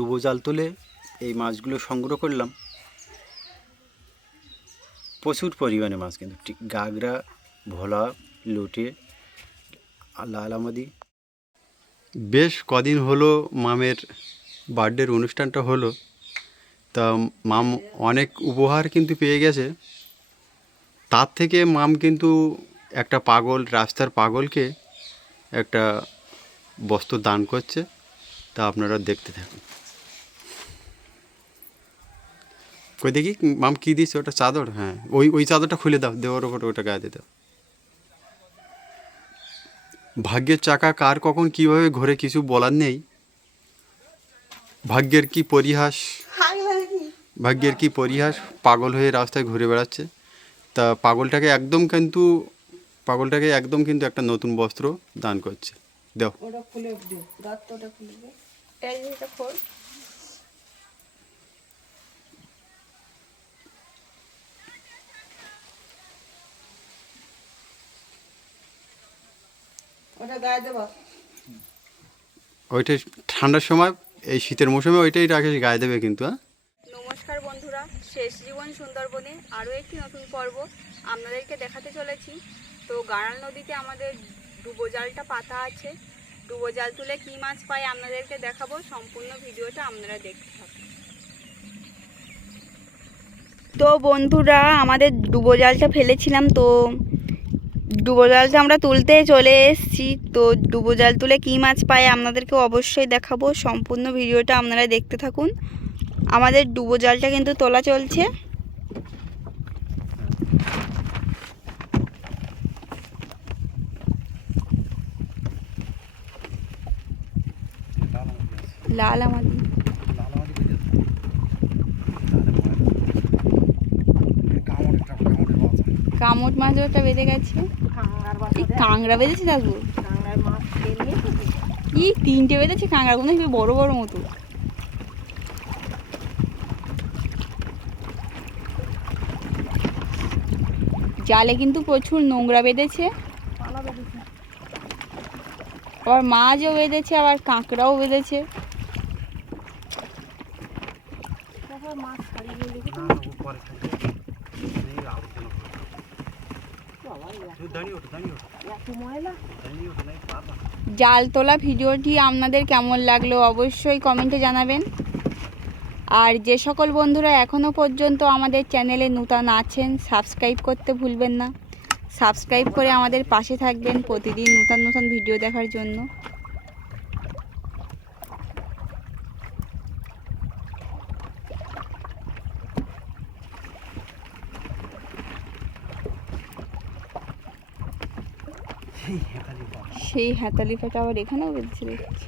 ডুবো জাল তুলে এই মাছগুলো সংগ্রহ করলাম। প্রচুর পরিমাণে মাছ কিন্তু, ঠিক গাগরা ভোলা, লুটে, লালামাদি। বেশ কদিন হলো মামের বার্থডের অনুষ্ঠানটা হলো, তা মাম অনেক উপহার কিন্তু পেয়ে গেছে। তার থেকে মাম কিন্তু একটা পাগল, রাস্তার পাগলকে একটা বস্ত্র দান করছে। তা আপনারা দেখতে থাকুন। কই দেখি, মাম কী দিচ্ছে ওটা চাদর হ্যাঁ। ওই ওই চাদরটা খুলে দাও, দেওয়ার ওপর ওটা গায়ে দিয়ে দাও। ভাগ্যের চাকা কার কখন কীভাবে ঘোরে কিছু বলার নেই। ভাগ্যের কি পরিহাস? ভাগ্যের কি পরিহাস? পাগল হয়ে রাস্তায় ঘুরে বেড়াচ্ছে। তা পাগলটাকে একদম কিন্তু, পাগলটাকে একদম কিন্তু একটা নতুন বস্ত্র দান করছে। দাও। ওটা খুলে দে দত্ত ওটা খুলে দে এই যে এটা খোল ওটা গায়ে দেবো। ওইটা ঠান্ডার সময় এই শীতের মৌসুমে ওইটাই রাখিস গায়ে দেবে কিন্তু হ্যাঁ? নমস্কার বন্ধুরা শেষ জীবন সুন্দরবনে আরও একটি নতুন পর্ব আপনাদেরকে দেখাতে চলেছি। তো গাড়াল নদীতে আমাদের ডুবোজালটা পাতা আছে। ডুবোজাল তুলে কী মাছ পাই আপনাদেরকে দেখাবো সম্পূর্ণ ভিডিওটা আপনারা দেখতে থাকুন। তো বন্ধুরা আমাদের ডুবোজালটা ফেলেছিলাম তো ডুবোজালটা আমরা তুলতে চলে এসেছি। তো ডুবোজাল তুলে কী মাছ পাই আপনাদেরকে অবশ্যই দেখাবো। সম্পূর্ণ ভিডিওটা আপনারা দেখতে থাকুন। আমাদের ডুবো জালটা কিন্তু তোলা চলছে। লাল আমাদের। কামট মাছ ওটা বেঁধে গেছে। কাঁংড়ার এই বাসা কাঁংড়া বেঁধেছে দাদু? কাঁংড়ার মাছ খেয়ে ই তিনটে বেঁধেছে কাঁংড়াগুলো হেবি বড় বড় মতো। জালে কিন্তু প্রচুর নোংরা বেঁধেছে। আবার মাছও বেঁধেছে আবার কাঁকড়াও বেঁধেছে। মাছ ছাড়িয়ে গিয়ে দেখি এত ময়লা জাল তোলা ভিডিওটি আপনাদের কেমন লাগল অবশ্যই কমেন্টে জানাবেন। আর যে সকল বন্ধুরা এখনও পর্যন্ত আমাদের চ্যানেলে নূতন আছেন, সাবস্ক্রাইব করতে ভুলবেন না। সাবস্ক্রাইব করে আমাদের পাশে থাকবেন প্রতিদিন নূতন নতুন ভিডিও দেখার জন্য। সেই হাতালি ফাটা আবার এখানেও বেঁধেছে দেখছি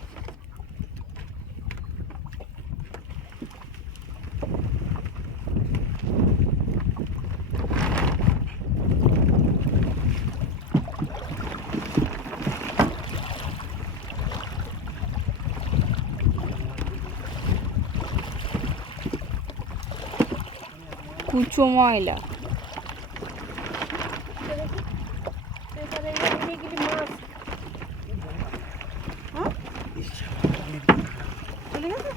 কুচো ময়লা এখানে অনেকগুলি মাছ হ্যাঁ চলে গেছে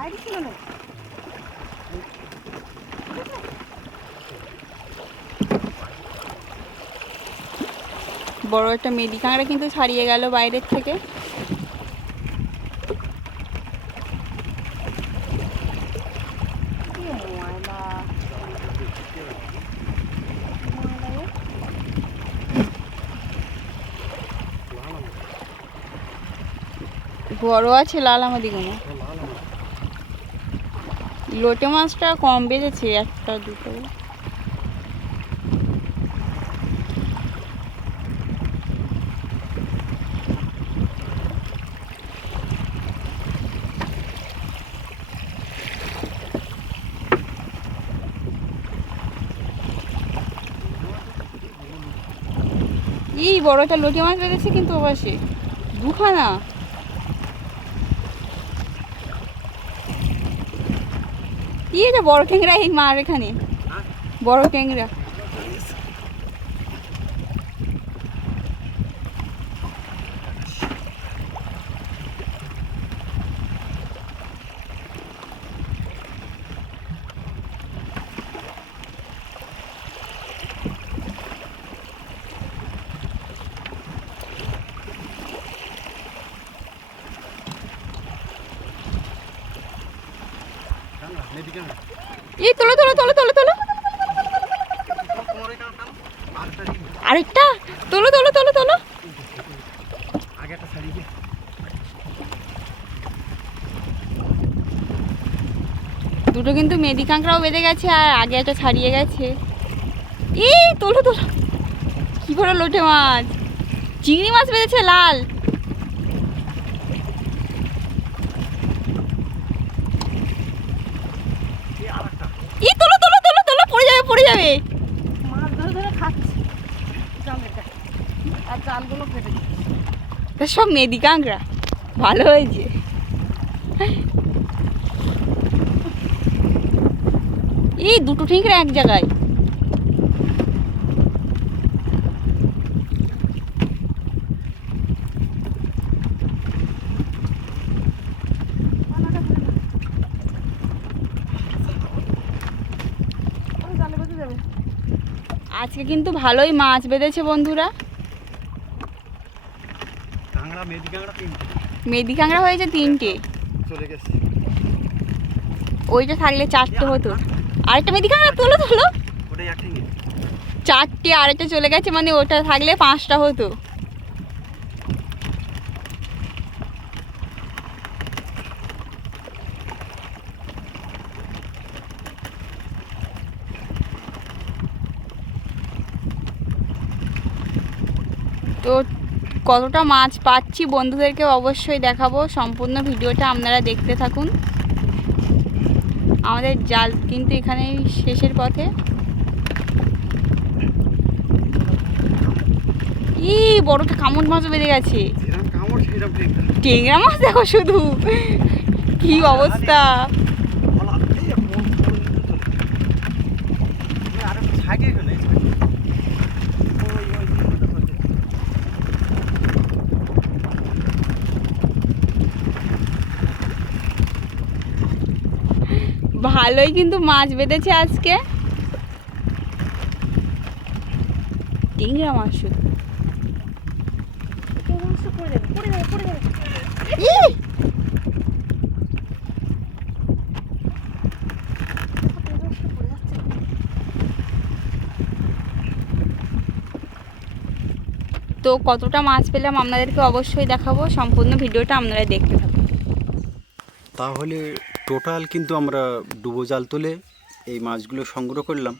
বাইরে ছিল না। বড় একটা মেদি কাঁকড়া কিন্তু ছাড়িয়ে গেল বাইরের থেকে। বড় আছে লাল আমাদিগুলো লোটে মাছটা কম বেড়েছে একটা, দুটো। এই বড় একটা লটি মাছ বেড়েছে কিন্তু অবশ্যই। দুখানা। কি এটা বড় ঠেংরা এই মার এখানে। বড় ট্যাংরা এই তোলো তোলো তোলো তোলো তোলো। আরেকটা? তোলো তোলো তোলো তোলো। দুটো কিন্তু মেদি কাঁকড়াও বেঁধে গেছে আর আগে একটা ছাড়িয়ে গেছে। এই, তোলো তোলো। কি বড় লোটে মাছ। চিংড়ি মাছ বেঁধেছে লাল এই তোলো তোলো তোলো তোলো পড়ে যাবে পড়ে যাবে মাছ ধরে ধরে খাচ্ছে জালের গায়ে আর জালগুলো কেটে দিচ্ছে তা সব মেদি কাঁকড়া। ভালো হয়েছে। এই দুটো ঠিকরা এক জায়গায়। আজকে কিন্তু ভালোই মাছ বেঁধেছে বন্ধুরা। মেদি কাঁকড়া হয়েছে তিনটে। চলে গেছে। ওইটা থাকলে চারটে হতো। আরেকটা মেদি কাঁকড়া তোলো তোলো। চারটে আরেকটা চলে গেছে মানে ওটা থাকলে পাঁচটা হতো। তো কতটা মাছ পাচ্ছি বন্ধুদেরকে অবশ্যই দেখাবো। সম্পূর্ণ ভিডিওটা আপনারা দেখতে থাকুন। আমাদের জাল কিন্তু এখানে শেষের পথে। ই বড়টা কামড় মাছ বেঁধে গেছে। টেংরা মাছ দেখো শুধু। কি অবস্থা বলা এই মন আর একটু ছাগে গেলে ওই ওই ভালোই কিন্তু মাছ বেঁধেছে আজকে। টেংরা মাছ তো কতটা মাছ পেলাম আপনাদেরকে অবশ্যই দেখাবো। সম্পূর্ণ ভিডিওটা আপনারা দেখতে থাকুন। তাহলে টোটাল কিন্তু আমরা ডুবো জাল তুলে এই মাছগুলো সংগ্রহ করলাম।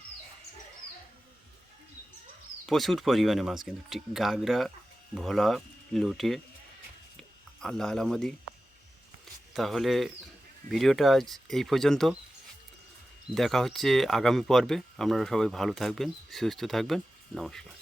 প্রচুর পরিমাণে মাছ কিন্তু, ঠিক গাগরা, ভোলা, লোটে, লাল আমাদি। তাহলে ভিডিওটা আজ এই পর্যন্ত। দেখা হচ্ছে আগামী পর্বে। আপনারা সবাই ভালো থাকবেন, সুস্থ থাকবেন। নমস্কার।